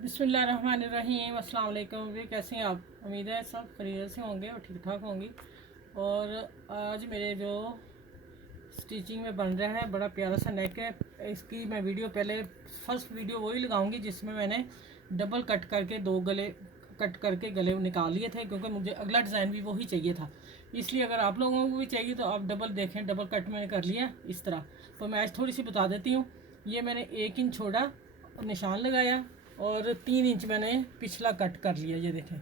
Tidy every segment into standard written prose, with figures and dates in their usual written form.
बिस्मिल्लाहिर्रहमानिर्रहीम। अस्सलाम वालेकुम। वे कैसे हैं आप? उम्मीद है सब खैरियत से होंगे और ठीक ठाक होंगी। और आज मेरे जो स्टिचिंग में बन रहा है बड़ा प्यारा सा नेक है। इसकी मैं वीडियो पहले फर्स्ट वीडियो वही लगाऊंगी जिसमें मैंने डबल कट करके दो गले कट करके गले निकाल लिए थे, क्योंकि मुझे अगला डिज़ाइन भी वही चाहिए था। इसलिए अगर आप लोगों को भी चाहिए तो आप डबल देखें, डबल कट मैंने कर लिया इस तरह। तो मैं आज थोड़ी सी बता देती हूँ। ये मैंने 1 इंच छोड़ा, निशान लगाया और 3 इंच मैंने पिछला कट कर लिया। ये देखें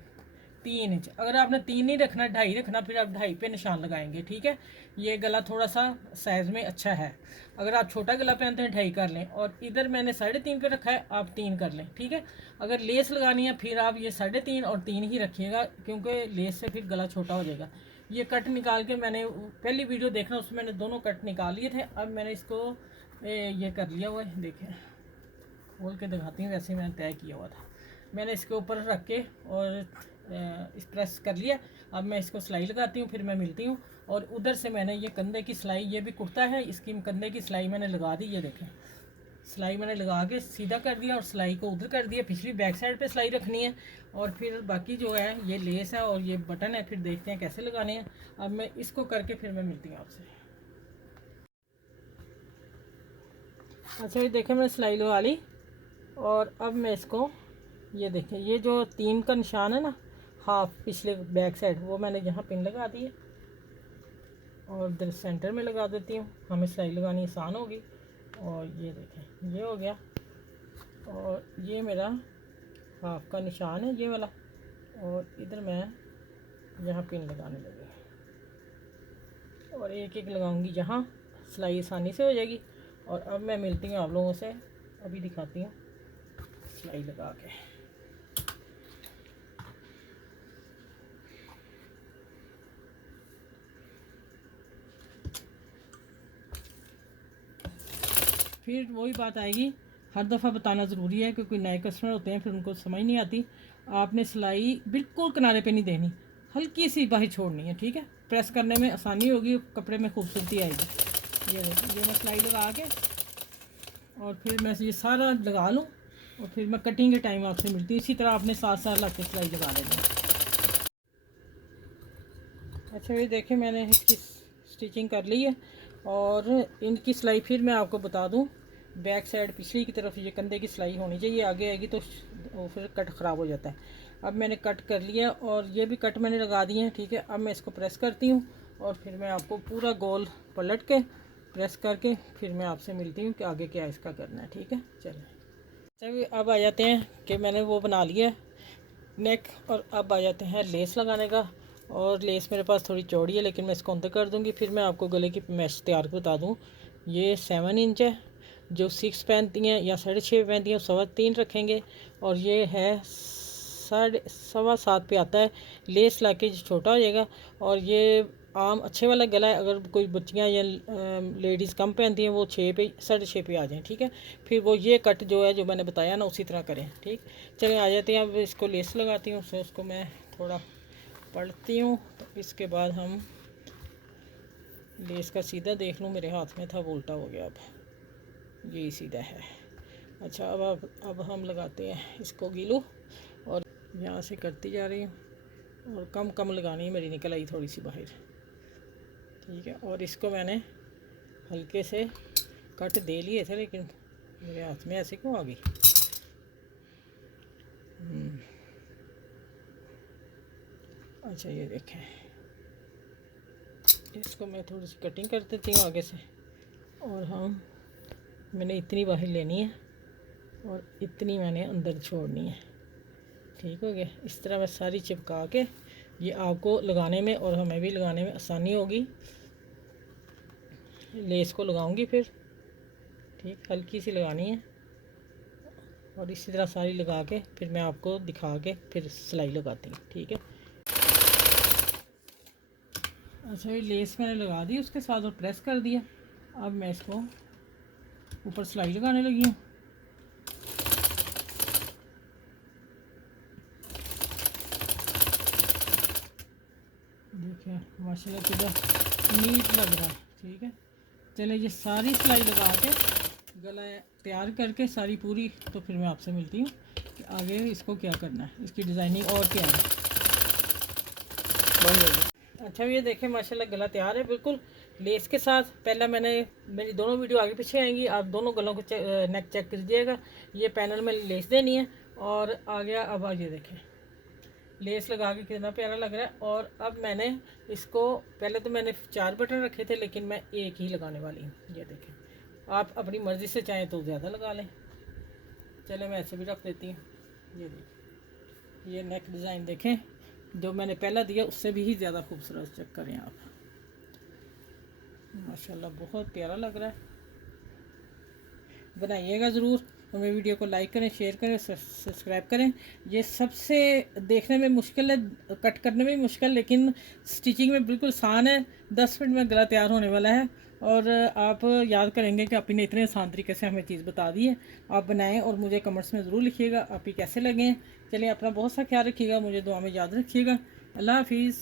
3 इंच। अगर आपने 3 नहीं रखना, 2.5 रखना, फिर आप 2.5 पे निशान लगाएंगे। ठीक है, ये गला थोड़ा सा साइज़ में अच्छा है। अगर आप छोटा गला पहनते हैं 2.5 कर लें, और इधर मैंने 3.5 पे रखा है, आप 3 कर लें। ठीक है, अगर लेस लगानी है फिर आप ये 3.5 और 3 ही रखिएगा, क्योंकि लेस से फिर गला छोटा हो जाएगा। ये कट निकाल के मैंने पहली वीडियो देखना, उसमें मैंने दोनों कट निकाल लिए थे। अब मैंने इसको ये कर लिया हुआ है, देखें खोल के दिखाती हूँ। वैसे मैंने तय किया हुआ था, मैंने इसके ऊपर रख के और इस प्रेस कर लिया। अब मैं इसको सिलाई लगाती हूँ, फिर मैं मिलती हूँ। और उधर से मैंने ये कंधे की सिलाई, ये भी कुर्ता है, इसकी कंधे की सिलाई मैंने लगा दी। ये देखें सिलाई मैंने लगा के सीधा कर दिया और सिलाई को उधर कर दिया। पिछली बैक साइड पे सिलाई रखनी है, और फिर बाकी जो है ये लेस है और ये बटन है, फिर देखते हैं कैसे लगाने हैं। अब मैं इसको करके फिर मैं मिलती हूँ आपसे। अच्छा ये देखें मैंने सिलाई लगा ली, और अब मैं इसको, ये देखें ये जो 3 का निशान है ना, हाफ पिछले बैक साइड, वो मैंने यहाँ पिन लगा दी है और इधर सेंटर में लगा देती हूँ, हमें सिलाई लगानी आसान होगी। और ये देखें ये हो गया, और ये मेरा हाफ का निशान है ये वाला, और इधर मैं यहाँ पिन लगाने लगी और एक एक लगाऊंगी जहाँ, सिलाई आसानी से हो जाएगी। और अब मैं मिलती हूँ आप लोगों से, अभी दिखाती हूँ सिलाई लगा के। फिर वही बात आएगी, हर दफ़ा बताना ज़रूरी है, क्योंकि नए कस्टमर होते हैं फिर उनको समझ नहीं आती। आपने सिलाई बिल्कुल किनारे पे नहीं देनी, हल्की सी बाहर छोड़नी है। ठीक है, प्रेस करने में आसानी होगी, कपड़े में खूबसूरती आएगी। ये मैं सिलाई लगा के और फिर मैं ये सारा लगा लूँ, और फिर मैं कटिंग के टाइम आपसे मिलती हूँ। इसी तरह आपने साथ साथ लग के सिलाई लगा लेनी है। अच्छा ये देखें मैंने इसकी स्टिचिंग कर ली है, और इनकी सिलाई फिर मैं आपको बता दूं। बैक साइड पिछली की तरफ ये कंधे की सिलाई होनी चाहिए, आगे आएगी तो फिर कट ख़राब हो जाता है। अब मैंने कट कर लिया और ये भी कट मैंने लगा दिए हैं। ठीक है, अब मैं इसको प्रेस करती हूँ और फिर मैं आपको पूरा गोल पलट के प्रेस करके फिर मैं आपसे मिलती हूँ कि आगे क्या इसका करना है। ठीक है, चलिए अब आ जाते हैं कि मैंने वो बना लिया नेक, और अब आ जाते हैं लेस लगाने का। और लेस मेरे पास थोड़ी चौड़ी है, लेकिन मैं इसको अंदर कर दूंगी। फिर मैं आपको गले की मैश तैयार बता दूं। ये 7 इंच है, जो 6 पहनती हैं या 6.5 पहनती हैं 3.25 रखेंगे, और ये है 7.25 पे आता है। लेस लाके छोटा हो जाएगा, और ये आम अच्छे वाला गला है। अगर कोई बच्चियाँ या लेडीज़ कम पहनती हैं वो 6 पे 6.5 पे आ जाएँ। ठीक है, फिर वो ये कट जो है जो मैंने बताया ना उसी तरह करें। ठीक, चलें आ जाते हैं। अब इसको लेस लगाती हूँ, सो उसको मैं थोड़ा पढ़ती हूँ, तो इसके बाद हम लेस का सीधा देख लूँ, मेरे हाथ में था वो उल्टा हो गया, अब यही सीधा है। अच्छा अब हम लगाते हैं इसको गीलू, और यहाँ से करती जा रही हूँ, और कम कम लगानी है, मेरी निकल आई थोड़ी सी बाहर। ठीक है, और इसको मैंने हल्के से कट दे लिए थे, लेकिन मेरे हाथ में ऐसे क्यों आ गई। अच्छा ये देखें, इसको मैं थोड़ी सी कटिंग कर देती हूँ आगे से, और मैंने इतनी बाहर लेनी है और इतनी मैंने अंदर छोड़नी है। ठीक हो गया, इस तरह मैं सारी चिपका के, ये आपको लगाने में और हमें भी लगाने में आसानी होगी। लेस को लगाऊंगी फिर, ठीक हल्की सी लगानी है, और इसी तरह सारी लगा के फिर मैं आपको दिखा के फिर सिलाई लगाती हूँ। ठीक है, अच्छा ये लेस मैंने लगा दी उसके साथ और प्रेस कर दिया। अब मैं इसको ऊपर सिलाई लगाने लगी हूँ। देखिए माशाल्लाह कितना नीट लग रहा है। ठीक है, चले ये सारी सिलाई लगा के गला तैयार करके सारी पूरी, तो फिर मैं आपसे मिलती हूँ कि आगे इसको क्या करना है, इसकी डिज़ाइनिंग और क्या है। बंद हो गया। अच्छा ये देखें माशाल्लाह गला तैयार है बिल्कुल लेस के साथ। पहला मेरी दोनों वीडियो आगे पीछे आएंगी, आप दोनों गलों को नेक चेक कीजिएगा। ये पैनल में लेस देनी है और आ गया। अब आगे देखें लेस लगा के कितना प्यारा लग रहा है। और अब मैंने इसको पहले तो मैंने 4 बटन रखे थे लेकिन मैं एक ही लगाने वाली हूँ। ये देखें, आप अपनी मर्ज़ी से चाहें तो ज़्यादा लगा लें। चले मैं ऐसे भी रख देती हूँ। ये देखें, ये नेक डिज़ाइन देखें जो मैंने पहला दिया उससे भी ही ज़्यादा खूबसूरत चेक करें आप। माशाल्लाह बहुत प्यारा लग रहा है। बनाइएगा ज़रूर। हमें वीडियो को लाइक करें, शेयर करें, सब्सक्राइब करें। ये सबसे देखने में मुश्किल है, कट करने में मुश्किल, लेकिन स्टिचिंग में बिल्कुल आसान है। 10 मिनट में गला तैयार होने वाला है और आप याद करेंगे कि आप ने इतने आसान तरीके से हमें चीज़ बता दी है। आप बनाएं और मुझे कमेंट्स में ज़रूर लिखिएगा आप ही कैसे लगे। चलिए अपना बहुत सा ख्याल रखिएगा, मुझे दुआ में याद रखिएगा। अल्लाह हाफिज़।